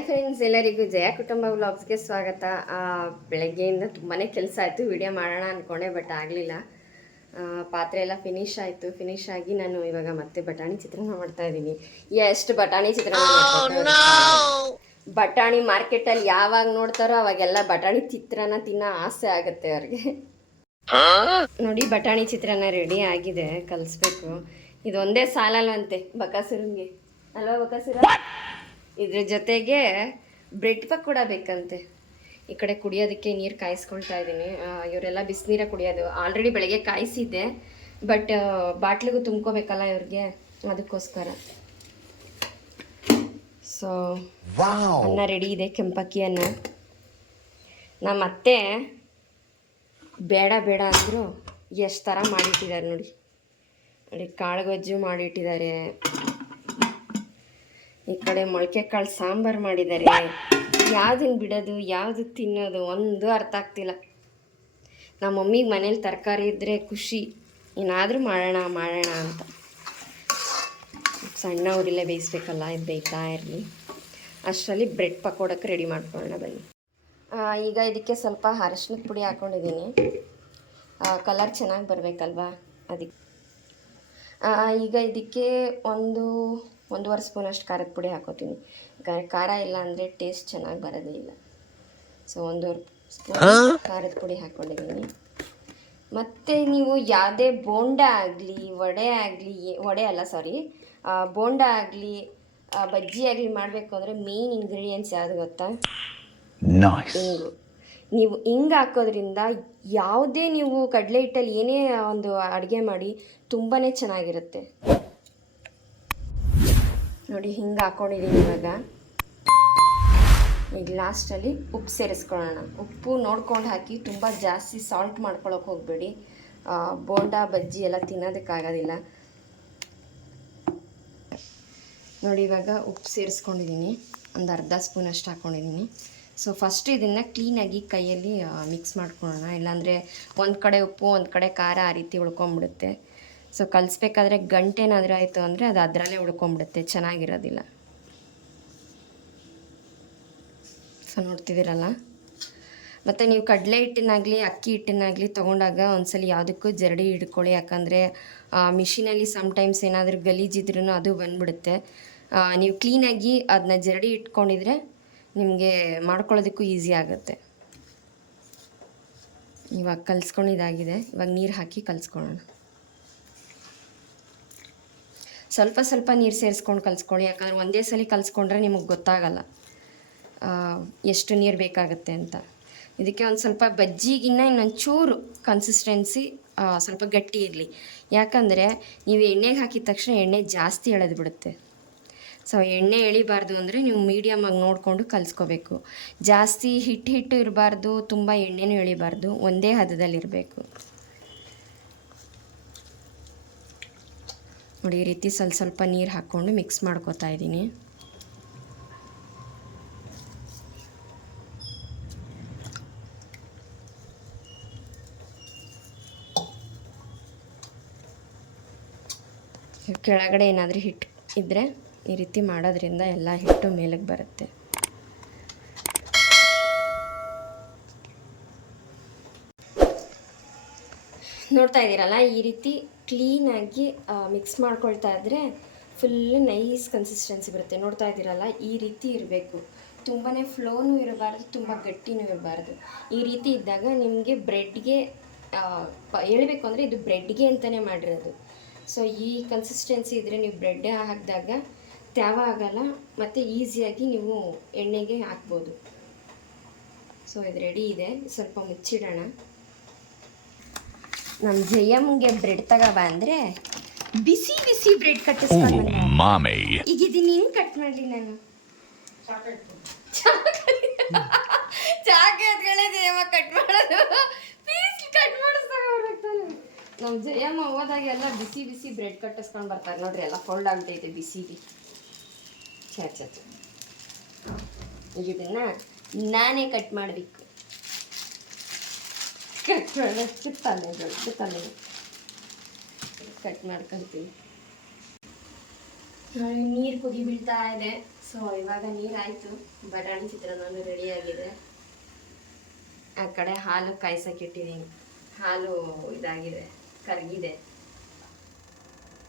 Hi friends, ಎಲ್ಲರಿಗೂ ಜಯ ಕುಟುಂಬ ವ್ಲಾಗ್ಸ್ಗೆ ಸ್ವಾಗತ. ಬೆಳಗ್ಗೆಯಿಂದ ತುಂಬಾ ಕೆಲಸ ಆಯಿತು, ವಿಡಿಯೋ ಮಾಡೋಣ ಅಂದ್ಕೊಂಡೆ, ಬಟ್ ಆಗಲಿಲ್ಲ. ಪಾತ್ರೆ ಎಲ್ಲ ಫಿನಿಶ್ ಆಗಿ ನಾನು ಇವಾಗ ಮತ್ತೆ ಬಟಾಣಿ ಚಿತ್ರಾನ್ನ ಮಾಡ್ತಾ ಇದ್ದೀನಿ. ಎಷ್ಟು ಬಟಾಣಿ ಚಿತ್ರಾನ್ನ ಬಟಾಣಿ ಮಾರ್ಕೆಟಲ್ಲಿ ಯಾವಾಗ ನೋಡ್ತಾರೋ ಅವಾಗೆಲ್ಲ ಬಟಾಣಿ ಚಿತ್ರಾನ್ನ ತಿನ್ನೋ ಆಸೆ ಆಗುತ್ತೆ ಅವ್ರಿಗೆ. ನೋಡಿ, ಬಟಾಣಿ ಚಿತ್ರಾನ್ನ ರೆಡಿ ಆಗಿದೆ, ಕಲಿಸ್ಬೇಕು. ಇದೊಂದೇ ಸಾಲಲ್ವಂತೆ ಬಕಾಸುರಂಗೆ ಅಲ್ವಾ ಬಕಾಸುರ? ಇದ್ರ ಜೊತೆಗೆ ಬ್ರೆಡ್ ಪಕೋಡ ಬೇಕಂತೆ. ಈ ಕಡೆ ಕುಡಿಯೋದಕ್ಕೆ ನೀರು ಕಾಯಿಸ್ಕೊಳ್ತಾ ಇದ್ದೀನಿ. ಇವರೆಲ್ಲ ಬಿಸಿನೀರ ಕುಡಿಯೋದು. ಆಲ್ರೆಡಿ ಬೆಳಗ್ಗೆ ಕಾಯಿಸಿದ್ದೆ, ಬಟ್ ಬಾಟ್ಲಿಗೂ ತುಂಬ್ಕೋಬೇಕಲ್ಲ ಇವ್ರಿಗೆ, ಅದಕ್ಕೋಸ್ಕರ. ಸೊ ಅನ್ನ ರೆಡಿ ಇದೆ, ಕೆಂಪಕ್ಕಿ ಅನ್ನ. ನಮ್ಮ ಅತ್ತೆ ಬೇಡ ಬೇಡ ಅಂದರು ಎಷ್ಟು ಥರ ಮಾಡಿಟ್ಟಿದ್ದಾರೆ ನೋಡಿ. ಕಾಳು ಗೊಜ್ಜು ಮಾಡಿಟ್ಟಿದ್ದಾರೆ, ಈ ಕಡೆ ಮೊಳಕೆ ಕಾಳು ಸಾಂಬಾರು ಮಾಡಿದ್ದಾರೆ. ಯಾವುದನ್ನು ಬಿಡೋದು, ಯಾವುದು ತಿನ್ನೋದು ಒಂದು ಅರ್ಥ ಆಗ್ತಿಲ್ಲ. ನಮ್ಮ ಮಮ್ಮಿಗೆ ಮನೇಲಿ ತರಕಾರಿ ಇದ್ದರೆ ಖುಷಿ, ಏನಾದರೂ ಮಾಡೋಣ ಅಂತ. ಸಣ್ಣ ಉರಿಲೇ ಬೇಯಿಸ್ಬೇಕಲ್ಲ, ಇದು ಬೇಯ್ತಾ ಇರಲಿ. ಅಷ್ಟರಲ್ಲಿ ಬ್ರೆಡ್ ಪಕೋಡಕ್ಕೆ ರೆಡಿ ಮಾಡ್ಕೊಳ್ಳೋಣ ಬನ್ನಿ. ಈಗ ಇದಕ್ಕೆ ಸ್ವಲ್ಪ ಅರಶಿನದ ಪುಡಿ ಹಾಕ್ಕೊಂಡಿದ್ದೀನಿ, ಕಲರ್ ಚೆನ್ನಾಗಿ ಬರಬೇಕಲ್ವಾ, ಅದಕ್ಕೆ. ಈಗ ಇದಕ್ಕೆ ಒಂದೂವರೆ ಸ್ಪೂನಷ್ಟು ಖಾರದ ಪುಡಿ ಹಾಕೋತೀನಿ. ಖಾರ ಇಲ್ಲ ಅಂದರೆ ಟೇಸ್ಟ್ ಚೆನ್ನಾಗಿ ಬರೋದೇ ಇಲ್ಲ. ಸೊ 1.5 ಸ್ಪೂನ್ ಖಾರದ ಪುಡಿ ಹಾಕ್ಕೊಂಡಿದ್ದೀನಿ. ಮತ್ತು ನೀವು ಯಾವುದೇ ಬೋಂಡ ಆಗಲಿ, ಬೋಂಡ ಆಗಲಿ, ಬಜ್ಜಿ ಆಗಲಿ ಮಾಡಬೇಕು ಅಂದರೆ ಮೇನ್ ಇಂಗ್ರೀಡಿಯೆಂಟ್ಸ್ ಯಾವುದು ಗೊತ್ತಾ? ಇಂಗು. ನೀವು ಹಿಂಗೆ ಹಾಕೋದ್ರಿಂದ ಯಾವುದೇ ನೀವು ಕಡಲೆ ಹಿಟ್ಟಲ್ಲಿ ಏನೇ ಒಂದು ಅಡುಗೆ ಮಾಡಿ ತುಂಬಾ ಚೆನ್ನಾಗಿರುತ್ತೆ. ನೋಡಿ, ಹಿಂಗೆ ಹಾಕ್ಕೊಂಡಿದ್ದೀನಿ. ಇವಾಗ ಈಗ ಲಾಸ್ಟಲ್ಲಿ ಉಪ್ಪು ಸೇರಿಸ್ಕೊಳ್ಳೋಣ. ಉಪ್ಪು ನೋಡ್ಕೊಂಡು ಹಾಕಿ, ತುಂಬ ಜಾಸ್ತಿ ಸಾಲ್ಟ್ ಮಾಡ್ಕೊಳಕ್ಕೆ ಹೋಗಬೇಡಿ. ಬೋಂಡ ಬಜ್ಜಿ ಎಲ್ಲ ತಿನ್ನೋದಕ್ಕಾಗೋದಿಲ್ಲ. ನೋಡಿ, ಇವಾಗ ಉಪ್ಪು ಸೇರಿಸ್ಕೊಂಡಿದ್ದೀನಿ, ಒಂದು ಅರ್ಧ ಸ್ಪೂನಷ್ಟು ಹಾಕ್ಕೊಂಡಿದ್ದೀನಿ. ಸೊ ಫಸ್ಟ್ ಇದನ್ನು ಕ್ಲೀನಾಗಿ ಕೈಯಲ್ಲಿ ಮಿಕ್ಸ್ ಮಾಡ್ಕೊಳ್ಳೋಣ, ಇಲ್ಲಾಂದರೆ ಒಂದು ಕಡೆ ಉಪ್ಪು ಒಂದು ಕಡೆ ಖಾರ ಆ ರೀತಿ ಉಳ್ಕೊಂಬಿಡುತ್ತೆ. ಸೊ ಕಲಿಸ್ಬೇಕಾದ್ರೆ ಗಂಟೇನಾದರೂ ಆಯಿತು ಅಂದರೆ ಅದು ಅದರಲ್ಲೇ ಉಳ್ಕೊಂಬಿಡುತ್ತೆ, ಚೆನ್ನಾಗಿರೋದಿಲ್ಲ. ಸೊ ನೋಡ್ತಿದ್ದೀರಲ್ಲ. ಮತ್ತು ನೀವು ಕಡಲೆ ಹಿಟ್ಟನ್ನಾಗಲಿ ಅಕ್ಕಿ ಹಿಟ್ಟನ್ನಾಗಲಿ ತೊಗೊಂಡಾಗ ಒಂದ್ಸಲ ಯಾವುದಕ್ಕೂ ಜರಡಿ ಹಿಡ್ಕೊಳ್ಳಿ, ಯಾಕಂದರೆ ಮಿಷಿನಲ್ಲಿ ಸಮ್ಟೈಮ್ಸ್ ಏನಾದರೂ ಗಲೀಜಿದ್ರೂ ಅದು ಬಂದುಬಿಡುತ್ತೆ. ನೀವು ಕ್ಲೀನಾಗಿ ಅದನ್ನ ಜರಡಿ ಇಟ್ಕೊಂಡಿದ್ರೆ ನಿಮಗೆ ಮಾಡ್ಕೊಳ್ಳೋದಕ್ಕೂ ಈಸಿ ಆಗುತ್ತೆ. ಇವಾಗ ಕಲಿಸ್ಕೊಂಡಿದ್ದಾಗಿದೆ, ಇವಾಗ ನೀರು ಹಾಕಿ ಕಲಿಸ್ಕೊಳ್ಳೋಣ. ಸ್ವಲ್ಪ ನೀರು ಸೇರಿಸ್ಕೊಂಡು ಕಲಿಸ್ಕೊಳ್ಳಿ, ಯಾಕಂದರೆ ಒಂದೇ ಸಲ ಕಲಿಸ್ಕೊಂಡ್ರೆ ನಿಮಗೆ ಗೊತ್ತಾಗಲ್ಲ ಎಷ್ಟು ನೀರು ಬೇಕಾಗುತ್ತೆ ಅಂತ. ಇದಕ್ಕೆ ಒಂದು ಸ್ವಲ್ಪ ಬಜ್ಜಿಗಿನ್ನ ಇನ್ನೊಂದು ಚೂರು ಕನ್ಸಿಸ್ಟೆನ್ಸಿ ಸ್ವಲ್ಪ ಗಟ್ಟಿ ಇರಲಿ, ಯಾಕಂದರೆ ನೀವು ಎಣ್ಣೆಗೆ ಹಾಕಿದ ತಕ್ಷಣ ಎಣ್ಣೆ ಜಾಸ್ತಿ ಎಳೆದು ಬಿಡುತ್ತೆ. ಸೊ ಎಣ್ಣೆ ಎಳಿಬಾರ್ದು ಅಂದರೆ ನೀವು ಮೀಡಿಯಮಾಗಿ ನೋಡಿಕೊಂಡು ಕಲಿಸ್ಕೋಬೇಕು. ಜಾಸ್ತಿ ಹಿಟ್ಟು ಇರಬಾರ್ದು, ತುಂಬ ಎಣ್ಣೆನೂ ಎಳಿಬಾರ್ದು, ಒಂದೇ ಹದದಲ್ಲಿರಬೇಕು. ನೋಡಿ, ಈ ರೀತಿ ಸ್ವಲ್ಪ ನೀರು ಹಾಕ್ಕೊಂಡು ಮಿಕ್ಸ್ ಮಾಡ್ಕೋತಾ ಇದ್ದೀನಿ. ಕೆಳಗಡೆ ಏನಾದರೂ ಹಿಟ್ಟು ಇದ್ದರೆ ಈ ರೀತಿ ಮಾಡೋದ್ರಿಂದ ಎಲ್ಲ ಹಿಟ್ಟು ಮೇಲಕ್ಕೆ ಬರುತ್ತೆ. ನೋಡ್ತಾ ಇದ್ದೀರಲ್ಲ, ಈ ರೀತಿ ಕ್ಲೀನಾಗಿ ಮಿಕ್ಸ್ ಮಾಡ್ಕೊಳ್ತಾ ಇದ್ದರೆ ಫುಲ್ಲು ನೈಸ್ ಕನ್ಸಿಸ್ಟೆನ್ಸಿ ಬರುತ್ತೆ. ನೋಡ್ತಾ ಇದ್ದೀರಲ್ಲ, ಈ ರೀತಿ ಇರಬೇಕು. ತುಂಬಾ ಫ್ಲೋನೂ ಇರಬಾರ್ದು, ತುಂಬ ಗಟ್ಟಿನೂ ಇರಬಾರ್ದು. ಈ ರೀತಿ ಇದ್ದಾಗ ನಿಮಗೆ ಬ್ರೆಡ್ಗೆ ಹೇಳಬೇಕು ಅಂದರೆ ಇದು ಬ್ರೆಡ್ಗೆ ಅಂತಲೇ ಮಾಡಿರೋದು. ಸೊ ಈ ಕನ್ಸಿಸ್ಟೆನ್ಸಿ ಇದ್ದರೆ ನೀವು ಬ್ರೆಡ್ ಹಾಕಿದಾಗ ತ್ಯಾವ ಆಗಲ್ಲ, ಮತ್ತು ಈಸಿಯಾಗಿ ನೀವು ಎಣ್ಣೆಗೆ ಹಾಕ್ಬೋದು. ಸೊ ಇದು ರೆಡಿ ಇದೆ, ಸ್ವಲ್ಪ ಮುಚ್ಚಿಡೋಣ. ನಮ್ಮ ಜಯಮ್ಗೆ ಬ್ರೆಡ್ ತಗೋಬ ಅಂದರೆ ಬಿಸಿ ಬ್ರೆಡ್ ಕಟ್ಟಿಸ್ಕೊಂಡು ಈಗ ಇದನ್ನು ಹಿಂಗೆ ಕಟ್ ಮಾಡಲಿ ನಾನು. ಚಾಕತ್ಗಳೇ ಜಯಮ್ಮ ಕಟ್ ಮಾಡೋದು, ಪೀಸ್ ಕಟ್ ಮಾಡಿಸ್ತಾನೆ. ನಮ್ಮ ಜಯಮ್ಮ ಹೋದಾಗೆಲ್ಲ ಬಿಸಿ ಬ್ರೆಡ್ ಕಟ್ಟಿಸ್ಕೊಂಡು ಬರ್ತಾರೆ ನೋಡ್ರಿ, ಎಲ್ಲ ಫೋಲ್ಡ್ ಆಗ್ತೈತೆ ಬಿಸಿಗೆ. ಈಗ ಇದನ್ನು ನಾನೇ ಕಟ್ ಮಾಡಬೇಕು. ಕಟ್ ಮಾಡೋಷ್ಟು ತಲೆ ಕಟ್ ಮಾಡ್ಕೊತೀವಿ. ನೀರು ಕುದಿ ಬೀಳ್ತಾ ಇದೆ. ಸೊ ಇವಾಗ ನೀರಾಯಿತು, ಬಟಾಣಿ ಚಿತ್ರಾನ್ನ ರೆಡಿಯಾಗಿದೆ. ಆ ಕಡೆ ಹಾಲು ಕಾಯ್ಸಕ್ಕಿಟ್ಟಿದ್ದೀನಿ, ಹಾಲು ಇದಾಗಿದೆ, ಕರಗಿದೆ.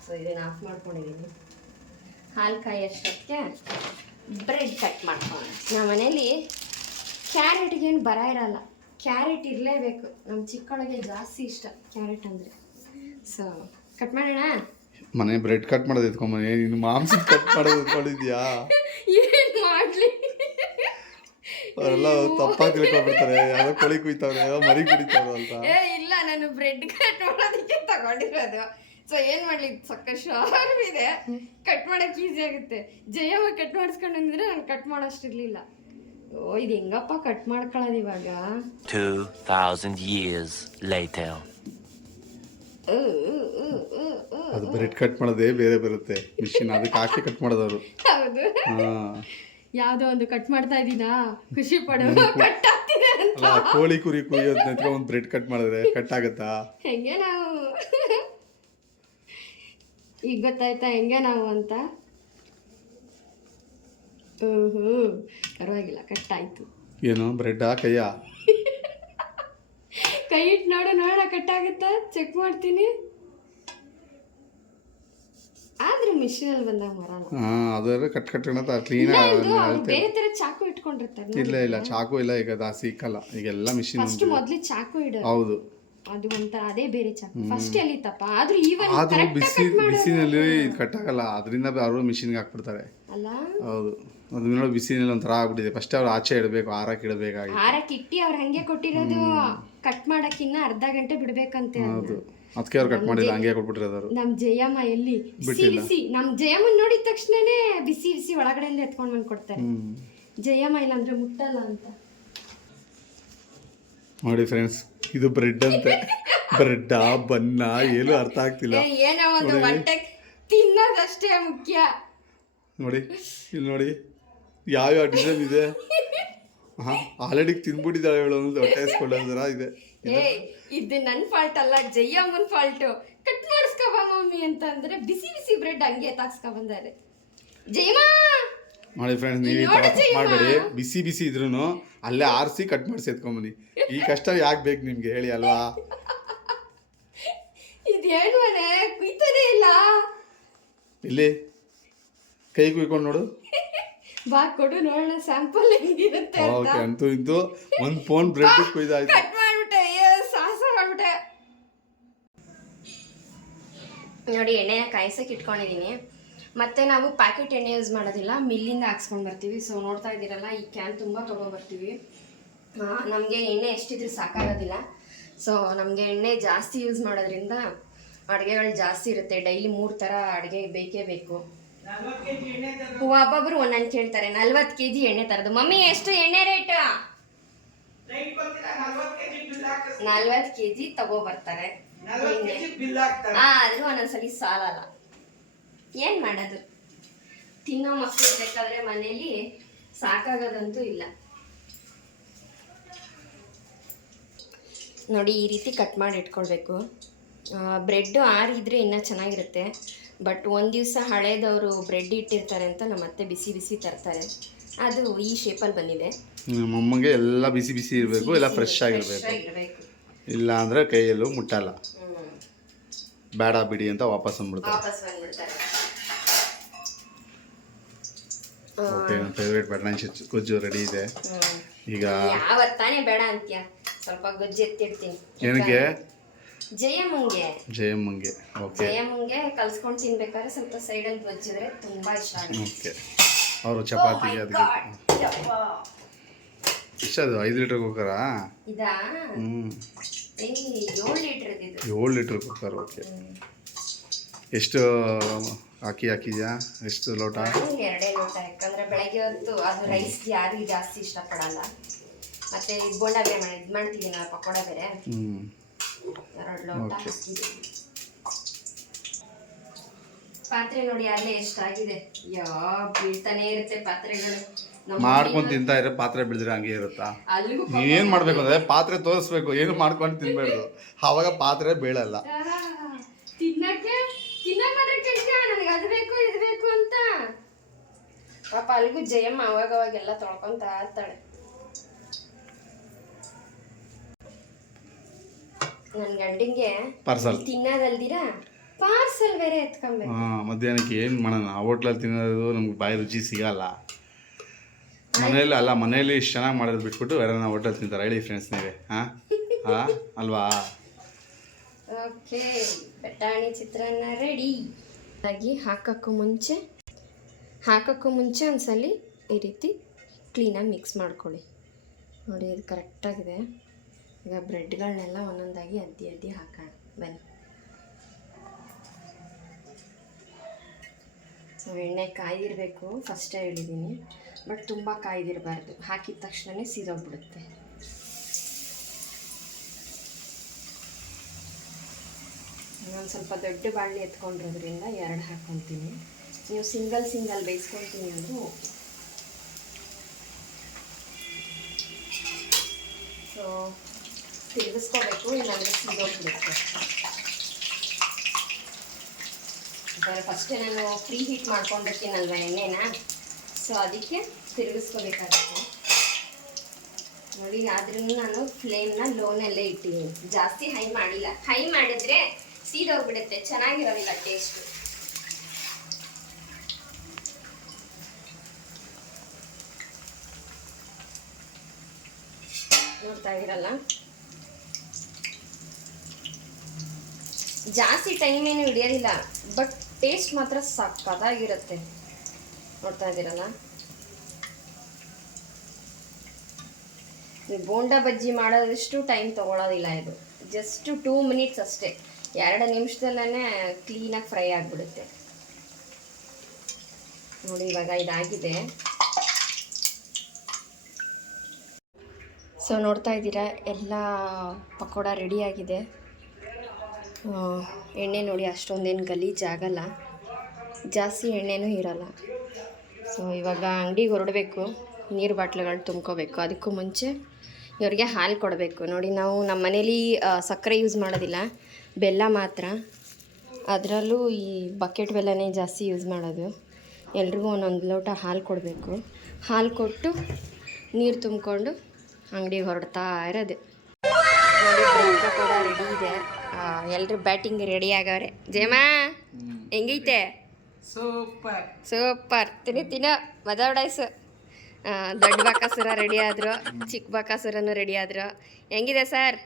ಸೊ ಇದನ್ನು ಆಫ್ ಮಾಡ್ಕೊಂಡಿದ್ದೀನಿ. ಹಾಲು ಕಾಯೋಷ್ಟಕ್ಕೆ ಬ್ರೆಡ್ ಕಟ್ ಮಾಡ್ಕೊಂಡು, ನಮ್ಮ ಮನೇಲಿ ಕ್ಯಾರೆಟ್ಗೇನು ಬರ ಇರಲ್ಲ, ಕ್ಯಾರೆಟ್ ಇರಲೇಬೇಕು. ನಮ್ಮ ಚಿಕ್ಕೊಳಗೆ ಜಾಸ್ತಿ ಇಷ್ಟ ಕ್ಯಾರೆಟ್ ಅಂದರೆ. ಸೊ ಕಟ್ ಮಾಡೋಣ. ಮನೆ ಬ್ರೆಡ್ ಕಟ್ ಮಾಡೋದು ಎತ್ಕೊಂಬನೆ, ನೀನು ಮಾಂಸದ ಕಟ್ ಮಾಡೋದು ಎತ್ಕೊಂಡಿದ್ಯಾ? ಏನು ಮಾಡಲಿ, ಅವರೆಲ್ಲ ತಪ್ಪಾಗಿ ತಿಳ್ಕೊಂಡ್ಬಿಡ್ತಾರೆ. ಯಾರೋ ಕೋಳಿ ಕುಯ್ತಾವ್ರೆ, ಯಾರೋ ಮರಿ ಕುಡಿತಾವ್ರೆ ಅಂತ. ಇಲ್ಲ, ನಾನು ಬ್ರೆಡ್ ಕಟ್ ಮಾಡೋದಕ್ಕೆ ತಗೊಂಡಿರೋದು. ಸೊ ಏನು ಮಾಡಲಿ, ಸಕ್ಕ ಶಾರ್ಪ್ ಇದೆ, ಕಟ್ ಮಾಡೋಕೆ ಈಸಿ ಆಗುತ್ತೆ. ಜಯಮ್ಮ ಕಟ್ ಮಾಡಿಸ್ಕೊಂಡಂದ್ರೆ ನಾನು ಕಟ್ ಮಾಡೋಷ್ಟಿರ್ಲಿಲ್ಲ. ಓ ಇದು ಹೆಂಗಪ್ಪ ಕಟ್ ಮಾಡ್ಕೊಳ್ಳೋದು ಇವಾಗ. 2000 years later. ಅದು ಬ್ರೆಡ್ ಕಟ್ ಮಾಡೋದೇ ಬೇರೆ ಬರುತ್ತೆ ಮಿಷಿನ್, ಅದಕ್ಕೆ ಹಾಕಿ ಕಟ್ ಮಾಡೋದವರು. ಹೌದು, ಯಾವ್ದೋ ಒಂದು ಕಟ್ ಮಾಡ್ತಾ ಇದ್ದೀನಾ, ಖುಷಿ ಪಡೋ ಕಟ್ ಆಗ್ತಿದೆ ಅಂತ. ಅಲ್ಲ, ಕೋಳಿ ಕುರಿ ಕುಯ್ಯೋದ್ ನಂತರ ಒಂದು ಬ್ರೆಡ್ ಕಟ್ ಮಾಡಿದ್ರೆ ಕಟ್ ಆಗುತ್ತಾ? ಹೆಂಗೆ ನಾವು ಈಗ ಗೊತ್ತಾಯ್ತಾ ಹೆಂಗೆ ನಾವು ಅಂತ. ಪರವಾಗಿಲ್ಲ, ಕಟ್ ಆಯ್ತು. ಏನು ಬ್ರೆಡ್ಡಾ ಕೈಯಾ? ಕೈ ಇಟ್ಟು ನೋಡ ಕಟ್ ಆಗುತ್ತಾ, ಚೆಕ್ ಮಾಡ್ತೀನಿ. ಆದ್ರೆ ಮಿಷಿನಲ್ಲಿ ಬಂದಾಗ ಬರಲ್ಲ. ಅದ್ರ ಕಟ್ ಕಟ್ಕೊಂಡ ಕ್ಲೀನ್ ಬೇರೆ ತರ ಚಾಕು ಇಟ್ಕೊಂಡಿರ್ತಾರೆ. ಇಲ್ಲ ಚಾಕು ಇಲ್ಲ, ಈಗ ಸಿಕ್ಕಲ್ಲ, ಈಗೆಲ್ಲ ಮಿಷಿನ್. ಫಸ್ಟ್ ಮೊದ್ಲು ಚಾಕು ಇಡೋದು. ಹೌದು, ಅದು ಒಂಥರ ಅದೇ ಬೇರೆ ಚಾಕು. ಫಸ್ಟ್ ಎಲ್ಲಿ ತಪ್ಪ, ಆದ್ರೂ ಆದ್ರೂ ಬಿಸಿನಲ್ಲಿ ಕಟ್ ಆಗಲ್ಲ, ಅದರಿಂದ ಅವರು ಮಿಷಿನ್ಗೆ ಹಾಕ್ಬಿಡ್ತಾರೆ ಅಲ್ಲ. ಹೌದು, ಅದು ನೋಡಿ ಬಿಸಿನಲ್ಲಿ ಒಂಥರ ಆಗ್ಬಿಟ್ಟಿದೆ. ಫಸ್ಟ್ ಅವ್ರು ಆಚೆ ಇಡಬೇಕು, ಆರಕ್ಕೆ ಇಡಬೇಕಾಗಿ. ಆರಕ್ಕೆ ಇಟ್ಟಿ ಅವ್ರು ಹಂಗೆ ಕೊಟ್ಟಿರೋದು. ಕಟ್ ಮಾಡಕ್ಕಿನ್ನ ಅರ್ಧ ಗಂಟೆ ಬಿಡ್ಬೇಕಂತೆ. ಹೌದು, ಅದಕ್ಕೆ ಅವ್ರು ಕಟ್ ಮಾಡಿಲ್ಲ, ಹಂಗೆ ಕೊಟ್ಬಿಟ್ಟಿರೋದು. ನಮ್ ಜಯಮ್ಮ ಎಲ್ಲಿ ಬಿಸಿ ನಮ್ ಜಯಮ್ಮ ನೋಡಿದ ತಕ್ಷಣನೇ ಬಿಸಿ ಒಳಗಡೆಯಿಂದ ಎತ್ಕೊಂಡ್ ಬಂದ್ ಕೊಡ್ತಾರೆ. ಜಯಮ್ಮ ಇಲ್ಲ ಅಂದ್ರೆ ಮುಟ್ಟಲ್ಲ ಅಂತ. ನೋಡಿ ಫ್ರೆಂಡ್ಸ್, ಇದು ಬ್ರೆಡ್ ಅಂತೆ. ಬ್ರೆಡ್ಡಾ ಬನ್ನ ಏನು ಅರ್ಥ ಆಗ್ತಿಲ್ಲ. ಏನೋ ಒಂದು ಹೊಟ್ಟೆ ತಿನ್ನೋದಷ್ಟೇ ಮುಖ್ಯ. ನೋಡಿ ಇಲ್ಲಿ ನೋಡಿ, ಯಾವ ಡಿಸೈನ್ ಇದೆ. ಆಲ್ರೆಡಿ ತಿನ್ಬಿಟ್ಟಿದ್ದಾಳೆ ಹೇಳೋ, ಹೊಟ್ಟೆ ಇಸ್ಕೊಳ್ಳೋದ್ರ ಇದೆ. ಇದು ನನ್ನ ಫಾಲ್ಟ್ ಅಲ್ಲ, ಜಯಮ್ಮನ್ ಫಾಲ್ಟು. ಕಟ್ ಮಾಡಿಸ್ಕೊಬ ಮಮ್ಮಿ ಅಂತ ಅಂದ್ರೆ ಬಿಸಿ ಬ್ರೆಡ್ ಹಂಗೆ ತಾಕ್ಸ್ಕೊ ಬಂದಾರೆ. ಜಯಮ್ಮ ನೋಡಿ ಫ್ರೆಂಡ್ಸ್, ನೀವು ಈ ಥರ ಕಟ್ ಮಾಡಬೇಡಿ. ಬಿಸಿ ಇದ್ರೂ ಅಲ್ಲೇ ಆರಿಸಿ ಕಟ್ ಮಾಡಿಸಿ ಎತ್ಕೊಂಬನ್ನಿ. ಈ ಕಷ್ಟ ಯಾಕೆ ಬೇಕು ನಿಮ್ಗೆ ಹೇಳಿ ಅಲ್ವಾ? ಇದೇನು ಮನೆ ಕುಯ್ತಾನೆ ಇಲ್ಲ. ಇಲ್ಲಿ ಕೈ ಕುಯ್ಕೊಂಡು ನೋಡು. ಬಾ ಕೊಡು ನೋಡೋಣ ಸ್ಯಾಂಪಲ್ ಹೆಂಗಿರುತ್ತೆ ಅಂತ. ಓಕೆ, ಅಂತೂ ಇಂತೂ ಒಂದು ಫೋನ್ ಬ್ರೆಡ್ ಕುಯ್ದಾಯ್ತು. ಕಟ್ ಮಾಡ್ಬಿಟ್ಟೆ, ಸಾಹಸ ಮಾಡ್ಬಿಟ್ಟೆ. ನೋಡಿ, ಎಣ್ಣೆನ ಕಾಯಿಸಕ್ಕೆ ಇಟ್ಕೊಂಡಿದ್ದೀನಿ. ಮತ್ತೆ ನಾವು ಪ್ಯಾಕೆಟ್ ಎಣ್ಣೆ ಯೂಸ್ ಮಾಡೋದಿಲ್ಲ, ಮಿಲ್ಲಿಂದ ಹಾಕ್ಸ್ಕೊಂಡು ಬರ್ತೀವಿ. ಸೊ ನೋಡ್ತಾ ಇದ್ದೀರಲ್ಲ, ಈ ಕ್ಯಾನ್ ತುಂಬ ತೊಗೊಬರ್ತೀವಿ. ನಮಗೆ ಎಣ್ಣೆ ಎಷ್ಟಿದ್ರೂ ಸಾಕಾಗೋದಿಲ್ಲ. ಸೊ ನಮಗೆ ಎಣ್ಣೆ ಜಾಸ್ತಿ ಯೂಸ್ ಮಾಡೋದ್ರಿಂದ ಅಡುಗೆಗಳು ಜಾಸ್ತಿ ಇರುತ್ತೆ. ಡೈಲಿ 3 ಥರ ಅಡುಗೆ ಬೇಕೇ ಬೇಕು. ಒಬ್ಬೊಬ್ರು ಒಂದೊಂದು ಕೇಳ್ತಾರೆ. 40 kg ಎಣ್ಣೆ ತರೋದು. ಮಮ್ಮಿ ಎಷ್ಟು ಎಣ್ಣೆ ರೇಟ್? 40 kg ತಗೋಬರ್ತಾರೆ. ಆದ್ರೂ ಒಂದೊಂದ್ಸಲಿ ಸಾಲಲ್ಲ. ಏನ್ ಮಾಡೋದು, ತಿನ್ನೋ ಮಕ್ಕಳು ಬೇಕಾದ್ರೆ ಮನೇಲಿ ಸಾಕಾಗೋದಂತೂ ಇಲ್ಲ. ನೋಡಿ, ಈ ರೀತಿ ಕಟ್ ಮಾಡಿ ಇಟ್ಕೊಳ್ಬೇಕು. ಬ್ರೆಡ್ಡು ಆರಿದ್ರೆ ಇನ್ನೂ ಚೆನ್ನಾಗಿರುತ್ತೆ. ಬಟ್ ಒಂದು ದಿವಸ ಹಳೇದವರು ಬ್ರೆಡ್ ಇಟ್ಟಿರ್ತಾರೆ ಅಂತ ನಮ್ಮ ಅತ್ತೆ ಬಿಸಿ ತರ್ತಾರೆ. ಅದು ಈ ಶೇಪಲ್ಲಿ ಬಂದಿದೆ. ನಮ್ಮಮ್ಮಗೆ ಎಲ್ಲ ಬಿಸಿ ಇರಬೇಕು, ಎಲ್ಲ ಫ್ರೆಶ್ ಆಗಿರಬೇಕು. ಇಲ್ಲ ಅಂದರೆ ಕೈಯಲ್ಲೂ ಮುಟ್ಟಲ್ಲ. ಬೇಡ ಬಿಡಿ ಅಂತ ವಾಪಸ್ ಬಂದ್ಬಿಡ್ತಾರೆ. ಓಕೆ, ನನ್ನ ಫೇವ್ರೇಟ್ ಬಟಾಣಿ ಗೊಜ್ಜು ರೆಡಿ ಇದೆ. ಈಗ ಯಾವತ್ತಾನೆ ಬೇಡ ಅಂತ್ಯ, ಸ್ವಲ್ಪ ಗೊಜ್ಜು ಎತ್ತಿಡ್ತೀನಿ. ಏನಕ್ಕೆ? ಜಯಮ್ಮಂಗೆ ಓಕೆ, ಜಯಮ್ಮಂಗೆ ಕಲ್ಸ್ಕೊಂಡು ತಿನ್ಬೇಕಾದ್ರೆ ಸ್ವಲ್ಪ ಸೈಡಲ್ಲಿ ಗೊಜ್ಜಿದ್ರೆ ತುಂಬಾ ಇಷ್ಟ ಆಗುತ್ತೆ. ಓಕೆ, ಅವರು ಚಪಾತಿಗೆ ಅದಕ್ಕೆ ಇಷ್ಟ. ಅದು 5 ಲೀಟರ್ ಕುಕ್ಕರಾ? ಇದಾ? 7 ಲೀಟರ್ ಇದು. 7 ಲೀಟರ್ ಕುಕ್ಕರ್. ಓಕೆ, ಎಷ್ಟು ಹಾಕಿದ್ಯಾ? ಎಷ್ಟು ಲೋಟ? 2 ಲೋಟ. ಯಾಕಂದ್ರೆ ಬೆಳಗ್ಗೆ ಹೊತ್ತು ಅದು ರೈಸ್ ಯಾರಿಗೆ ಜಾಸ್ತಿ ಇಷ್ಟಪಡಲ್ಲ. ಮತ್ತೆ ಬೋಂಡ ಬೇರೆ ಇದು ಮಾಡ್ತೀವಿ ನಾವು, ಪಕೋಡ ಬೇರೆ. 2 ಲೋಟ ಹಾಕಿದ್ದೀವಿ. ಪಾತ್ರೆ ನೋಡಿ ಅಲ್ಲೇ ಎಷ್ಟಾಗಿದೆ. ಬೀಳ್ತಾನೆ ಇರುತ್ತೆ ಪಾತ್ರೆಗಳು. ಮಾಡ್ಕೊಂಡು ತಿಂತಾ ಇರೋ ಪಾತ್ರೆ ಬಿಡಿದ್ರೆ ಹಂಗೆ ಇರುತ್ತಾ? ನೀವೇನ್ ಮಾಡ್ಬೇಕು ಅಂದ್ರೆ ಪಾತ್ರೆ ತೋರಿಸ್ಬೇಕು, ಏನು ಮಾಡ್ಕೊಂಡು ತಿನ್ಬೇಡ್ದು, ಆವಾಗ ಪಾತ್ರೆ ಬೀಳಲ್ಲ. ತಿನ್ನಕ್ಕೆ ನನಗೆ ಅದು ಬೇಕು ಇದು ಬೇಕು ಅಂತ ಪಾಪ ಅಲ್ಲಿಗೂ ಜಯಮ್ಮ ಅವಾಗೆಲ್ಲ ತೊಳ್ಕೊಂತ ಇರ್ತಾಳೆ. ನನ್ನ ಗಂಡಿಗೆ ಪಾರ್ಸಲ್ ತಿನ್ನೋದಲ್ದಿರಾ ಪಾರ್ಸಲ್ ಬೇರೆ ಎತ್ಕೊಬೇಕು. ಮಧ್ಯಾಹ್ನಕ್ಕೆ ಏನು ಮಾಡೋಣ? ಆ ಹೋಟ್ಲಲ್ಲಿ ತಿನ್ನೋದು ನಮ್ಗೆ ಬಾಯಿ ರುಚಿ ಸಿಗಲ್ಲ. ಮನೇಲಿ ಇಷ್ಟು ಚೆನ್ನಾಗಿ ಮಾಡೋದು ಬಿಟ್ಬಿಟ್ಟು ಬೇರೆ ಹೋಟೆಲ್ ತಿಂತಾರೆ. ಹೇಳಿ ಫ್ರೆಂಡ್ಸ್ ನೀವೇ. ಅಲ್ವಾ? ಓಕೆ, ಬಟಾಣಿ ಚಿತ್ರಾನ್ನ ರೆಡಿ ಆಗಿ ಹಾಕೋಕ್ಕೂ ಮುಂಚೆ ಒಂದ್ಸಲ ಈ ರೀತಿ ಕ್ಲೀನಾಗಿ ಮಿಕ್ಸ್ ಮಾಡ್ಕೊಳ್ಳಿ. ನೋಡಿ ಇದು ಕರೆಕ್ಟಾಗಿದೆ. ಈಗ ಬ್ರೆಡ್ಗಳನ್ನೆಲ್ಲ ಒಂದೊಂದಾಗಿ ಅದ್ದಿ ಹಾಕೋಣ ಬನ್ನಿ. ಸೊ ಎಣ್ಣೆ ಕಾಯ್ದಿರಬೇಕು, ಫಸ್ಟೇ ಹೇಳಿದ್ದೀನಿ. ಬಟ್ ತುಂಬ ಕಾಯ್ದಿರಬಾರ್ದು, ಹಾಕಿದ ತಕ್ಷಣವೇ ಸೀದೋಗ್ಬಿಡುತ್ತೆ. ನಾನು ಸ್ವಲ್ಪ ದೊಡ್ಡ ಬಾಣಲಿ ಎತ್ಕೊಂಡಿರೋದ್ರಿಂದ 2 ಹಾಕ್ಕೊತೀನಿ. ನೀವು ಸಿಂಗಲ್ ಬೇಯಿಸ್ಕೊತೀನಿ ಅಂದರೂ ಓಕೆ. ಸೊ ತಿರುಗಿಸ್ಕೋಬೇಕು, ಇಲ್ಲಾಂದರೆ ಸೀದೋಗ್ಬಿಡುತ್ತೆ. ಫಸ್ಟೇ ನಾನು ಪ್ರೀ ಹೀಟ್ ಮಾಡ್ಕೊಂಡಿರ್ತೀನಲ್ವ ಎಣ್ಣೆನ, ಸೊ ಅದಕ್ಕೆ ತಿರುಗಿಸ್ಕೋಬೇಕಾಗುತ್ತೆ. ನೋಡಿ, ಆದ್ರೂ ನಾನು ಫ್ಲೇಮ್ನ ಲೋನಲ್ಲೇ ಇಟ್ಟಿದ್ದೀನಿ, ಜಾಸ್ತಿ ಹೈ ಮಾಡಿಲ್ಲ. ಹೈ ಮಾಡಿದ್ರೆ ಸೀದೋಗ್ಬಿಡುತ್ತೆ, ಚೆನ್ನಾಗಿರೋದಿಲ್ಲ ಟೇಸ್ಟು. ನೋಡ್ತಾ ಇರಲ್ಲ, ಜಾಸ್ತಿ ಟೈಮ್ ಏನು ಹಿಡಿಯೋದಿಲ್ಲ, ಬಟ್ ಟೇಸ್ಟ್ ಮಾತ್ರ ಸಕ್ಕತ್ತಾಗಿರುತ್ತೆ. ನೋಡ್ತಾ ಇದ್ದೀರಲ್ಲ, ಬೋಂಡಾ ಬಜ್ಜಿ ಮಾಡೋದಷ್ಟು ಟೈಮ್ ತೊಗೊಳೋದಿಲ್ಲ ಇದು. ಜಸ್ಟ್ 2 ಮಿನಿಟ್ಸ್ ಅಷ್ಟೇ, 2 ನಿಮಿಷದಲ್ಲೇ ಕ್ಲೀನಾಗಿ ಫ್ರೈ ಆಗಿಬಿಡುತ್ತೆ. ನೋಡಿ ಇವಾಗ ಇದಾಗಿದೆ. ಸೊ ನೋಡ್ತಾ ಇದ್ದೀರಾ, ಎಲ್ಲ ಪಕೋಡ ರೆಡಿಯಾಗಿದೆ. ಎಣ್ಣೆ ನೋಡಿ ಅಷ್ಟೊಂದೇನು ಗಲೀಜಾಗಲ್ಲ, ಜಾಸ್ತಿ ಎಣ್ಣೆನೂ ಇರಲ್ಲ. ಸೊ ಇವಾಗ ಅಂಗಡಿಗೆ ಹೊರಡಬೇಕು, ನೀರು ಬಾಟ್ಲುಗಳು ತುಂಬ್ಕೋಬೇಕು. ಅದಕ್ಕೂ ಮುಂಚೆ ಇವ್ರಿಗೆ ಹಾಲು ಕೊಡಬೇಕು. ನೋಡಿ, ನಾವು ನಮ್ಮ ಮನೇಲಿ ಸಕ್ಕರೆ ಯೂಸ್ ಮಾಡೋದಿಲ್ಲ, ಬೆಲ್ಲ ಮಾತ್ರ. ಅದರಲ್ಲೂ ಈ ಬಕೆಟ್ ಬೆಲ್ಲನೇ ಜಾಸ್ತಿ ಯೂಸ್ ಮಾಡೋದು. ಎಲ್ರಿಗೂ ಒಂದೊಂದು ಲೋಟ ಹಾಲು ಕೊಡಬೇಕು. ಹಾಲು ಕೊಟ್ಟು ನೀರು ತುಂಬಿಕೊಂಡು ಅಂಗಡಿಗೆ ಹೊರಡ್ತಾ ಇರೋದೆ. ನೋಡಿ, ಬ್ರೆಡ್ ಪಕೋಡ ರೆಡಿ ಇದೆ. ಎಲ್ಲರೂ ಬ್ಯಾಟಿಂಗ್ ರೆಡಿ ಆಗವ್ರೆ. ಜಯಮ್ಮ ಹೆಂಗೈತೆ? ಸೂಪರ್. ತಿನ್ನೋ ಮಜಾ ಉಡಾಯ್ಸು. ದೊಡ್ಡ ಬಕಾಸುರ ರೆಡಿ ಆದ್ರು, ಚಿಕ್ಕ ಬಕಾಸುರನು ರೆಡಿ ಆದ್ರು. ಹೆಂಗಿದೆ sir?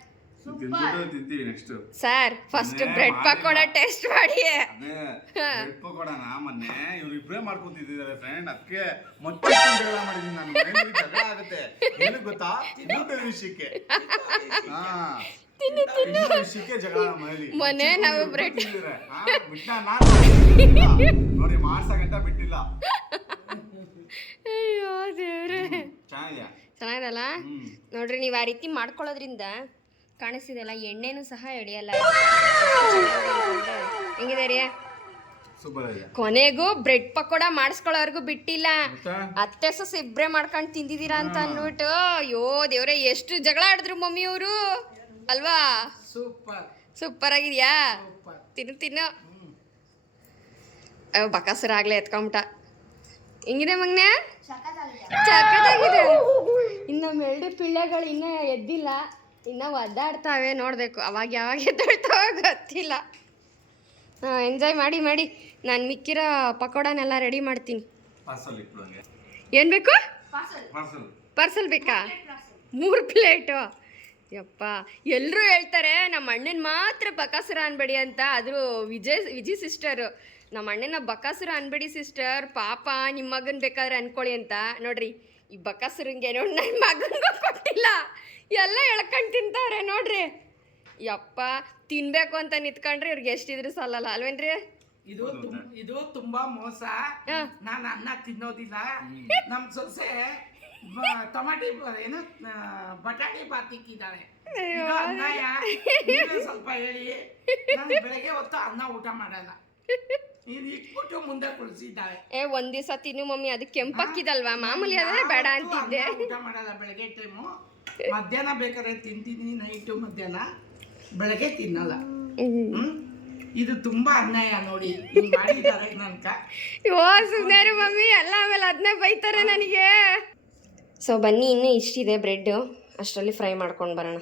Sir first bread pakoda taste ಮಾಡಿ. ಬ್ರೆಡ್ ಪಕೋಡನ ಮೊನ್ನೆ ಇವ್ರಿಬ್ರೇ ಮಾಡ್ಕೊಂತಿದ್ದಾರೆ ಫ್ರೆಂಡ್. ಅದಕ್ಕೆ ಮತ್ತೆ ಮಾಡಿದೀನಿ ನಾನು. ಜಗಳ ಆಗುತ್ತೆ ಏನು ಗೊತ್ತಾ? ಊಟದ ವಿಷಯಕ್ಕೆ. ವಿಷಯಕ್ಕೆ ಜಗಳ ಮನೇಲಿ. ಮೊನ್ನೆ ನಾವು ಬ್ರೆಡ್ ಬಿಟ್ಟ ನೋಡಿ, ಮಾಡ್ಸಕಂತ ಬಿಟ್ಟಿಲ್ಲ. ಅಯ್ಯೋ ದೇವ್ರೆ, ಚೆನ್ನಾಗಿದೆಯಲ್ಲ ನೋಡ್ರಿ. ನೀವು ಆ ರೀತಿ ಮಾಡ್ಕೊಳ್ಳೋದ್ರಿಂದ ಕಾಣಿಸ್ತಿದೆಲ್ಲ, ಎಣ್ಣೆನೂ ಸಹ ಎಳೆಯಲ್ಲ. ಹೆಂಗಿದೆ ರೀ? ಕೊನೆಗೂ ಬ್ರೆಡ್ ಪಕೋಡ ಮಾಡಿಸ್ಕೊಳ್ಳೋರ್ಗು ಬಿಟ್ಟಿಲ್ಲ. ಅತ್ತೆ ಸೊಸೆ ಇಬ್ರೇ ಮಾಡ್ಕೊಂಡು ತಿಂದಿದ್ದೀರಾ ಅಂತ ಅಂದ್ಬಿಟ್ಟು, ಅಯ್ಯೋ ದೇವ್ರೆ, ಎಷ್ಟು ಜಗಳ ಆಡಿದ್ರು ಮಮ್ಮಿಯವರು ಅಲ್ವಾ? ಸೂಪರ್ ಆಗಿದ್ಯಾ? ತಿನ್ನು. ಬಕಾಸುರ ಆಗ್ಲೇ ಎತ್ಕೊಂಬಿಟ್ಟ. ಹೆಂಗಿದೆ ಮಗ್ನೆ? ಸಖತ್ತಾಗಿದೆ. ಇನ್ನು ಮೆರಡು ಪಿಳ್ಳೆಗಳು ಇನ್ನೂ ಎದ್ದಿಲ್ಲ, ಇನ್ನೂ ಒದ್ದಾಡ್ತಾವೆ. ನೋಡಬೇಕು ಅವಾಗ ಯಾವಾಗ ಎದ್ದಾಡ್ತಾವ ಗೊತ್ತಿಲ್ಲ. ಎಂಜಾಯ್ ಮಾಡಿ. ನಾನು ಮಿಕ್ಕಿರೋ ಪಕೋಡನೆಲ್ಲ ರೆಡಿ ಮಾಡ್ತೀನಿ. ಏನು ಬೇಕು? ಪಾರ್ಸಲ್ ಬೇಕಾ? 3 ಪ್ಲೇಟು. ಯಪ್ಪ, ಎಲ್ಲರೂ ಹೇಳ್ತಾರೆ ನಮ್ಮ ಅಣ್ಣನ ಮಾತ್ರ ಬಕಾಸುರ ಅನ್ಬೇಡಿ ಅಂತ. ಆದರೂ ವಿಜಯ್ ಸಿಸ್ಟರು, ನಮ್ಮ ಅಣ್ಣನ ಬಕಾಸುರ ಅನ್ಬೇಡಿ ಸಿಸ್ಟರ್, ಪಾಪ ನಿಮ್ಮ ಮಗನ ಬೇಕಾದ್ರೆ ಅನ್ಕೊಳ್ಳಿ ಅಂತ. ನೋಡ್ರಿ, ಈ ಬಕಾಸುರಂಗೆ ನೋಡಿ ನನ್ನ ಮಗನಿಗೂ ಕೊಟ್ಟಿಲ್ಲ, ಎಲ್ಲ ಎಳ್ಕೊಂಡು ತಿಂತಾವ್ರೆ ನೋಡ್ರಿ. ಯಪ್ಪ, ತಿನ್ಬೇಕು ಅಂತ ನಿಂತ್ಕೊಂಡ್ರೆ ಇವ್ರಿಗೆ ಎಷ್ಟಿದ್ರು ಸಾಲಲ್ಲ ಅಲ್ವೇನ್ರಿ? ಇದು ತುಂಬಾ ಮೋಸ. ನಾನು ಅನ್ನ ತಿನ್ನೋದಿಲ್ಲ. ನಮ್ ಸೊಸೆ ಟೊಮಾಟಿ ಏನು ಬಟಾಣಿ ಬಾತ್ ಇಕ್ಕಿದ್ದಾಳೆ. ಸ್ವಲ್ಪ ಹೇಳಿ, ನಾನು ಬೆಳಗ್ಗೆ ಹೊತ್ತು ಅನ್ನ ಊಟ ಮಾಡಲ್ಲ. ಇಟ್ಬಿಟ್ಟು ಮುಂದೆ ಕುಳಿಸಿದ್ದಾಳೆ. ಒಂದ್ ದಿವಸ ತಿನ್ನು ಮಮ್ಮಿ, ಅದು ಕೆಂಪಕ್ಕಿದಲ್ವಾ, ಮಾಮೂಲಿ ಆದ್ರೆ ಬೇಡ ಅಂತಿದ್ದೆ. ಊಟ ಮಾಡಲ್ಲ ಬೆಳಗ್ಗೆ ಟೈಮು. ಮಧ್ಯಾಹ್ನ ಬೇಕಾದ್ರೆ ತಿಂತೀನಿ, ನೈಟು ಮಧ್ಯಾಹ್ನ, ಬೆಳಗ್ಗೆ ತಿನ್ನಲ್ಲ. ಇದು ತುಂಬಾ ಅನ್ಯಾಯ ನೋಡಿ ಹಿಂಗ್ ಮಾಡಿದ್ದಾರೆ ನನ್ಕ. ಓ ಸುಮ್ಮನೆ ಮಮ್ಮಿ ಎಲ್ಲ ಆಮೇಲೆ ಅದನ್ನೇ ಬೈತಾರೆ ನನಗೆ. ಸೊ ಬನ್ನಿ, ಇನ್ನೂ ಇಷ್ಟಿದೆ ಬ್ರೆಡ್ಡು, ಅಷ್ಟರಲ್ಲಿ ಫ್ರೈ ಮಾಡ್ಕೊಂಡು ಬರೋಣ.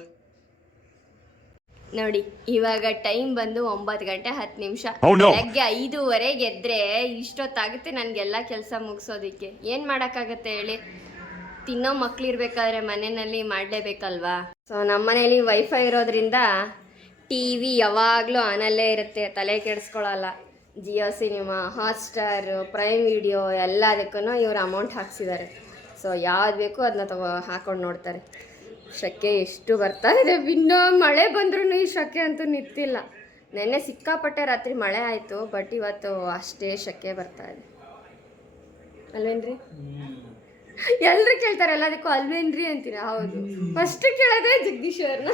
ನೋಡಿ ಇವಾಗ ಟೈಮ್ ಬಂದು 9 ಗಂಟೆ 10 ನಿಮಿಷ. ಬೆಳಗ್ಗೆ 5:15 ಎದ್ರೆ ಇಷ್ಟೊತ್ತಾಗುತ್ತೆ ನನಗೆಲ್ಲ ಕೆಲಸ ಮುಗಿಸೋದಿಕ್ಕೆ. ಏನು ಮಾಡೋಕ್ಕಾಗತ್ತೆ ಹೇಳಿ, ತಿನ್ನೋ ಮಕ್ಳಿರ್ಬೇಕಾದ್ರೆ ಮನೆಯಲ್ಲಿ ಮಾಡಲೇಬೇಕಲ್ವಾ. ಸೊ ನಮ್ಮ ಮನೇಲಿ ವೈಫೈ ಇರೋದ್ರಿಂದ TV ಯಾವಾಗಲೂ ಆನಲ್ಲೇ ಇರುತ್ತೆ, ತಲೆ ಕೆಡಿಸ್ಕೊಳ್ಳಲ್ಲ. Jio cinema, Hotstar, prime video ಎಲ್ಲದಕ್ಕೂ ಇವರು ಅಮೌಂಟ್ ಹಾಕ್ಸಿದ್ದಾರೆ. ಸೊ ಯಾವ್ದು ಬೇಕೋ ಅದನ್ನ ಹಾಕೊಂಡು ನೋಡ್ತಾರೆ. ಶೆಕೆ ಎಷ್ಟು ಬರ್ತಾ ಇದೆ, ಇನ್ನೂ ಮಳೆ ಬಂದ್ರೂ ಈ ಶೆಕೆ ಅಂತೂ ನಿಂತಿಲ್ಲ. ನೆನ್ನೆ ಸಿಕ್ಕಾಪಟ್ಟೆ ರಾತ್ರಿ ಮಳೆ ಆಯಿತು, ಬಟ್ ಇವತ್ತು ಅಷ್ಟೇ ಶೆಕೆ ಬರ್ತಾ ಇದೆ. ಅಲ್ವೇನ್ರಿ? ಎಲ್ಲರೂ ಕೇಳ್ತಾರೆ ಎಲ್ಲದಕ್ಕೂ ಅಲ್ವೇನ್ರಿ ಅಂತೀರ. ಹೌದು, ಫಸ್ಟ್ ಕೇಳೋದೇ ಜಗದೀಶ್ ಅವ್ರನ್ನ.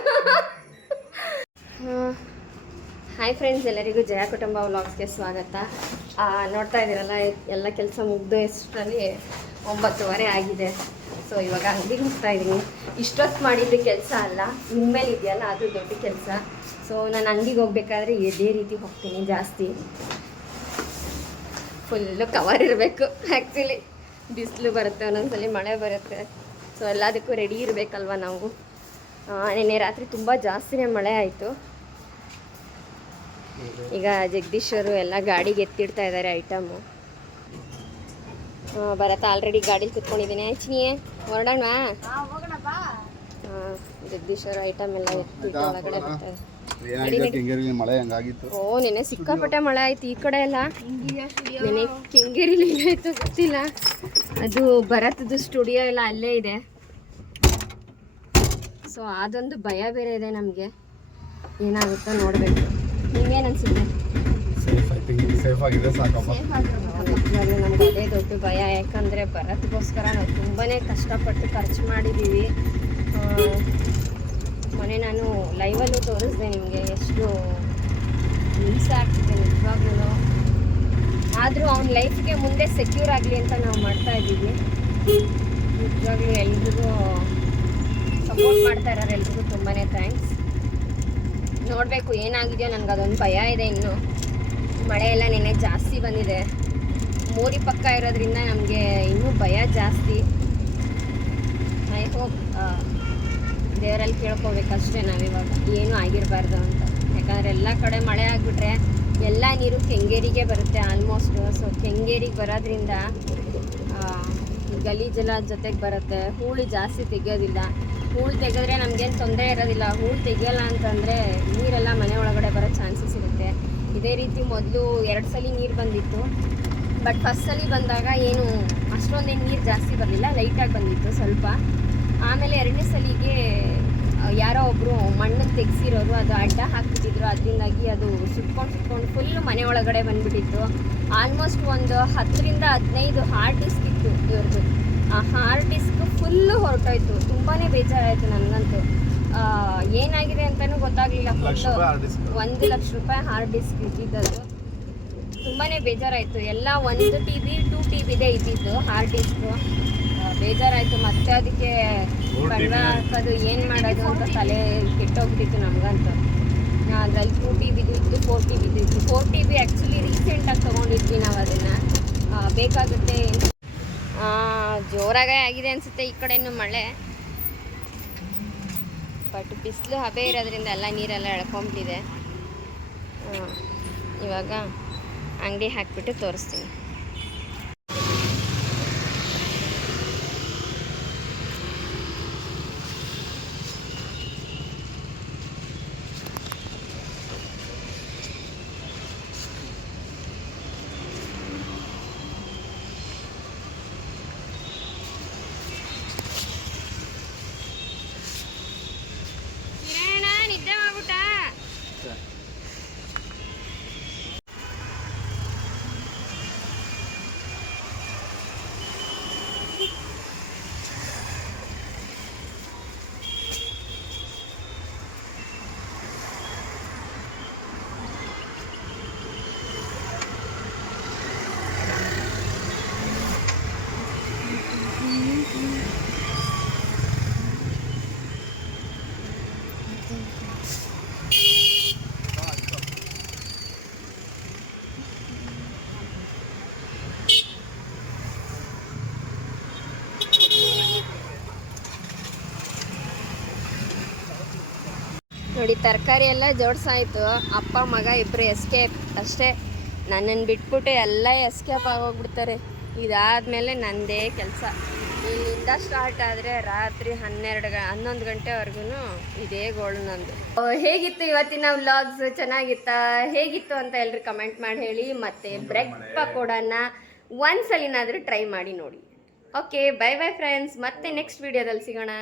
ಹಾಯ್ ಫ್ರೆಂಡ್ಸ್, ಎಲ್ಲರಿಗೂ ಜಯ ಕುಟುಂಬ ವ್ಲಾಗ್ಸ್ಗೆ ಸ್ವಾಗತ. ನೋಡ್ತಾ ಇದ್ದೀರಲ್ಲ, ಎಲ್ಲ ಕೆಲಸ ಮುಗ್ದು ಎಷ್ಟರಲ್ಲಿ 9:15 ಆಗಿದೆ. ಸೊ ಇವಾಗ ಅಂಗಡಿಗೆ ಹೋಗ್ತಾ ಇದ್ದೀನಿ. ಇಷ್ಟೊತ್ತು ಮಾಡಿದ್ದು ಕೆಲಸ ಅಲ್ಲ, ಇನ್ಮೇಲೆ ಇದೆಯಲ್ಲ ಅದು ದೊಡ್ಡ ಕೆಲಸ. ಸೊ ನಾನು ಅಂಗಡಿಗೆ ಹೋಗ್ಬೇಕಾದ್ರೆ ಇದೇ ರೀತಿ ಹೋಗ್ತೀನಿ. ಜಾಸ್ತಿ ಫುಲ್ಲು ಕವರ್ ಇರಬೇಕು. ಆ್ಯಕ್ಚುಲಿ ಬಿಸಿಲು ಬರುತ್ತೆ, ಒಂದೊಂದ್ಸಲಿ ಮಳೆ ಬರುತ್ತೆ. ಸೊ ಎಲ್ಲದಕ್ಕೂ ರೆಡಿ ಇರಬೇಕಲ್ವ ನಾವು. ನಿನ್ನೆ ರಾತ್ರಿ ತುಂಬ ಜಾಸ್ತಿನೇ ಮಳೆ ಆಯಿತು. ಈಗ ಜಗದೀಶರು ಎಲ್ಲ ಗಾಡಿಗೆ ಎತ್ತಿಡ್ತಾ ಇದ್ದಾರೆ ಐಟಮು. ಭರತ ಆಲ್ರೆಡಿ ಗಾಡೀಲಿ ಕುತ್ಕೊಂಡಿದ್ದೀನಿ. ಚಿನಿಯೇ ಹೊರಡೋಣ? ಜಗದೀಶರು ಐಟಮ್ ಎಲ್ಲ ಎತ್ತಿಟ್ಟು ಒಳಗಡೆ ಬರ್ತಾರೆ. ಓ ನೆನೆ ಸಿಕ್ಕಾಪಟ್ಟೆ ಮಳೆ ಆಯ್ತು ಈ ಕಡೆ ಎಲ್ಲ. ನೆನೆ ಕೆಂಗೇರಿಲಿ ಏನಾಯ್ತು ಗೊತ್ತಿಲ್ಲ. ಅದು ಭರತದ್ದು ಸ್ಟುಡಿಯೋ ಎಲ್ಲ ಅಲ್ಲೇ ಇದೆ. ಸೊ ಅದೊಂದು ಭಯ ಬೇರೆ ಇದೆ ನಮಗೆ, ಏನಾಗುತ್ತೋ ನೋಡಬೇಕು. ನಿಮ್ಗೇನು ಅನಿಸುತ್ತೆ? ನಮ್ಗೆ ಅದೇ ದೊಡ್ಡ ಭಯ. ಯಾಕಂದರೆ ಭರತ್ಗೋಸ್ಕರ ನಾವು ತುಂಬಾ ಕಷ್ಟಪಟ್ಟು ಖರ್ಚು ಮಾಡಿದ್ದೀವಿ. ಮೊನ್ನೆ ನಾನು ಲೈವಲ್ಲೂ ತೋರಿಸ್ದೆ ನಿಮಗೆ, ಎಷ್ಟು ಹಿಂಸೆ ಆಗ್ತಿದೆ ನಿಜವಾಗ್ಲೂ. ಆದರೂ ಅವ್ನ ಲೈಫ್ಗೆ ಮುಂದೆ ಸೆಕ್ಯೂರ್ ಆಗಲಿ ಅಂತ ನಾವು ಮಾಡ್ತಾ ಇದ್ದೀವಿ. ನಿಜವಾಗ್ಲೂ ಎಲ್ರಿಗೂ ಸಪೋರ್ಟ್ ಮಾಡ್ತಾ ಇರೋರು ಎಲ್ರಿಗೂ ತುಂಬಾ ಥ್ಯಾಂಕ್ಸ್. ನೋಡಬೇಕು ಏನಾಗಿದೆಯೋ, ನನಗೆ ಅದೊಂದು ಭಯ ಇದೆ. ಇನ್ನು ಮಳೆ ಎಲ್ಲ ನೆನ್ನೆ ಜಾಸ್ತಿ ಬಂದಿದೆ. ಮೋರಿ ಪಕ್ಕ ಇರೋದ್ರಿಂದ ನಮಗೆ ಇನ್ನೂ ಭಯ ಜಾಸ್ತಿ. ಐ ಹೋಪ್ ದೇವರಲ್ಲಿ ಕೇಳ್ಕೋಬೇಕಷ್ಟೇ ನಾವಿವಾಗ, ಏನೂ ಆಗಿರಬಾರ್ದು ಅಂತ. ಯಾಕಂದರೆ ಎಲ್ಲ ಕಡೆ ಮಳೆ ಆಗಿಬಿಟ್ರೆ ಎಲ್ಲ ನೀರು ಕೆಂಗೇರಿಗೆ ಬರುತ್ತೆ ಆಲ್ಮೋಸ್ಟು. ಸೊ ಕೆಂಗೇರಿಗೆ ಬರೋದ್ರಿಂದ ಗಲೀಜೆಲ್ಲ ಜೊತೆಗೆ ಬರುತ್ತೆ. ಹೂಳು ಜಾಸ್ತಿ ತೆಗೆಯೋದಿಲ್ಲ. ಹೂಳು ತೆಗೆದ್ರೆ ನಮಗೇನು ತೊಂದರೆ ಇರೋದಿಲ್ಲ. ಹೂಳು ತೆಗಿಯೋಲ್ಲ ಅಂತಂದರೆ ನೀರೆಲ್ಲ ಮನೆ ಒಳಗಡೆ ಬರೋ ಚಾನ್ಸಸ್ ಇರುತ್ತೆ. ಇದೇ ರೀತಿ ಮೊದಲು 2 ಸಲ ನೀರು ಬಂದಿತ್ತು. ಬಟ್ ಫಸ್ಟ್ ಸಲ ಬಂದಾಗ ಏನು ಅಷ್ಟೊಂದೇನು ನೀರು ಜಾಸ್ತಿ ಬರಲಿಲ್ಲ, ಲೈಟಾಗಿ ಬಂದಿತ್ತು ಸ್ವಲ್ಪ. ಆಮೇಲೆ 2ನೇ ಸಲಿಗೆ ಯಾರೋ ಒಬ್ಬರು ಮಣ್ಣು ತೆಗೆಸಿರೋರು ಅದು ಅಡ್ಡ ಹಾಕ್ಬಿಟ್ಟಿದ್ರು. ಅದರಿಂದಾಗಿ ಅದು ಸುಟ್ಕೊಂಡು ಫುಲ್ಲು ಮನೆ ಒಳಗಡೆ ಬಂದುಬಿಟ್ಟಿತ್ತು. ಆಲ್ಮೋಸ್ಟ್ ಒಂದು 10ರಿಂದ 15 ಹಾರ್ಡ್ ಡಿಸ್ಕ್ ಇತ್ತು ಇವ್ರದ್ದು. ಆ ಹಾರ್ಡ್ ಡಿಸ್ಕ್ ಫುಲ್ಲು ಹೊರಟೋಯ್ತು. ತುಂಬಾ ಬೇಜಾರಾಯಿತು ನನಗಂತೂ. ಏನಾಗಿದೆ ಅಂತಲೂ ಗೊತ್ತಾಗಲಿಲ್ಲ. ಫುಲ್ಲು 1 ಲಕ್ಷ ರೂಪಾಯಿ ಹಾರ್ಡ್ ಡಿಸ್ಕ್ ಇದ್ದಿದ್ದದು. ತುಂಬಾ ಬೇಜಾರಾಯಿತು. ಎಲ್ಲ 1 TB 2 TBದೇ ಇದ್ದಿದ್ದು ಹಾರ್ಡ್ ಡಿಸ್ಕು. ಬೇಜಾರಾಯಿತು. ಮತ್ತೆ ಅದಕ್ಕೆ ಬಣ್ಣ ಹಾಕೋದು ಏನು ಮಾಡೋದು ಅಂತ ತಲೆ ಕೆಟ್ಟೋಗ್ಬಿಟ್ಟಿತ್ತು ನಮಗಂತೂ. ಅದರಲ್ಲಿ 2 TBದು ಇತ್ತು, 4 TBದು ಇತ್ತು. 4 TB ಆ್ಯಕ್ಚುಲಿ ರೀಸೆಂಟಾಗಿ ತೊಗೊಂಡಿದ್ವಿ ನಾವು ಅದನ್ನು. ಬೇಕಾಗುತ್ತೆ. ಜೋರಾಗೇ ಆಗಿದೆ ಅನಿಸುತ್ತೆ ಈ ಕಡೆನೂ ಮಳೆ. ಬಟ್ ಬಿಸಿಲು ಹಬೆ ಇರೋದ್ರಿಂದ ಎಲ್ಲ ನೀರೆಲ್ಲ ಎಳ್ಕೊಂಬಿಟ್ಟಿದೆ. ಇವಾಗ ಅಂಗಡಿ ಹಾಕಿಬಿಟ್ಟು ತೋರಿಸ್ತೀನಿ. ನಿದ್ದೆ ಮಾಡ್ಬಿಟ್ಟ? ನೋಡಿ ತರಕಾರಿ ಎಲ್ಲ ಜೋಡ್ಸಾಯ್ತು. ಅಪ್ಪ ಮಗ ಇಬ್ಬರು ಎಸ್ಕೇಪ್ ಅಷ್ಟೇ. ನನ್ನನ್ನು ಬಿಟ್ಬಿಟ್ಟು ಎಲ್ಲ ಎಸ್ಕೇಪ್ ಆಗೋಗ್ಬಿಡ್ತಾರೆ. ಇದಾದಮೇಲೆ ನನ್ನದೇ ಕೆಲಸ. ಇಲ್ಲಿಂದ ಸ್ಟಾರ್ಟ್ ಆದರೆ ರಾತ್ರಿ 11 ಗಂಟೆವರೆಗೂ ಇದೇ ಗೋಳು ನಂದು. ಹೇಗಿತ್ತು ಇವತ್ತಿನ ವ್ಲಾಗ್ಸ್? ಚೆನ್ನಾಗಿತ್ತಾ? ಹೇಗಿತ್ತು ಅಂತ ಎಲ್ಲರೂ ಕಮೆಂಟ್ ಮಾಡಿ ಹೇಳಿ. ಮತ್ತು ಬ್ರೆಡ್ ಪಕೋಡನ ಒಂದ್ಸಲಿನಾದರೂ ಟ್ರೈ ಮಾಡಿ ನೋಡಿ. Okay, bye bye friends. ಮತ್ತೆ ನೆಕ್ಸ್ಟ್ ವಿಡಿಯೋದಲ್ಲಿ ಸಿಗೋಣ.